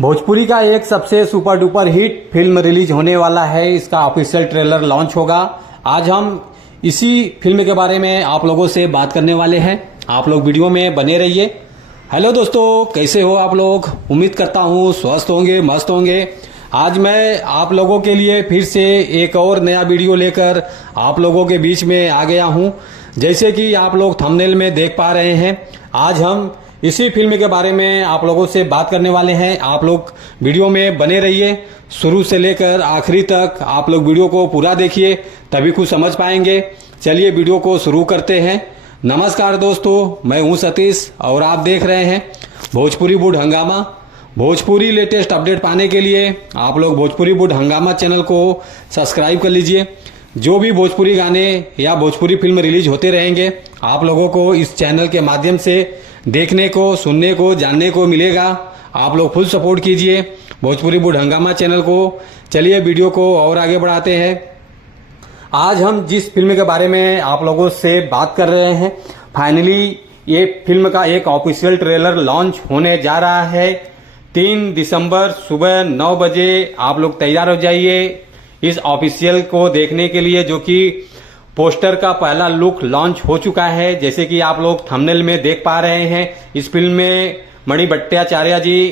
भोजपुरी का एक सबसे super duper hit film release होने वाला है। इसका ऑफिशियल ट्रेलर लॉन्च होगा। आज हम इसी फिल्म के बारे में आप लोगों से बात करने वाले हैं। आप लोग वीडियो में बने रहिए। हेलो दोस्तों, कैसे हो आप लोग? उम्मीद करता हूँ स्वस्थ होंगे, मस्त होंगे। आज मैं आप लोगों के लिए फिर से एक और नया वीडियो लेकर आप लोगों के बीच में आ गया हूँ। जैसे कि आप लोग थंबनेल में देख पा रहे हैं, आज हम इसी फिल्म के बारे में आप लोगों से बात करने वाले हैं। आप लोग वीडियो में बने रहिए, शुरू से लेकर आखिरी तक आप लोग वीडियो को पूरा देखिए, तभी कुछ समझ पाएंगे। चलिए वीडियो को शुरू करते हैं। नमस्कार दोस्तों, मैं हूं सतीश और आप देख रहे हैं भोजपुरी वुड हंगामा। भोजपुरी लेटेस्ट अपडेट पाने के लिए आप लोग भोजपुरी वुड हंगामा चैनल को सब्सक्राइब कर लीजिए। जो भी भोजपुरी गाने या भोजपुरी फिल्म रिलीज होते रहेंगे, आप लोगों को इस चैनल के माध्यम से देखने को, सुनने को, जानने को मिलेगा। आप लोग फुल सपोर्ट कीजिए भोजपुरी वुड हंगामा चैनल को। चलिए वीडियो को और आगे बढ़ाते हैं। आज हम जिस फिल्म के बारे में आप लोगों से बात कर रहे हैं, फाइनली ये फिल्म का एक ऑफिशियल ट्रेलर लॉन्च होने जा रहा है। 3 दिसंबर सुबह 9 बजे आप लोग तैयार हो जाइए इस ऑफिशियल को देखने के लिए, जो कि पोस्टर का पहला लुक लॉन्च हो चुका है। जैसे कि आप लोग थंबनेल में देख पा रहे हैं, इस फिल्म में मणि भट्टाचार्य जी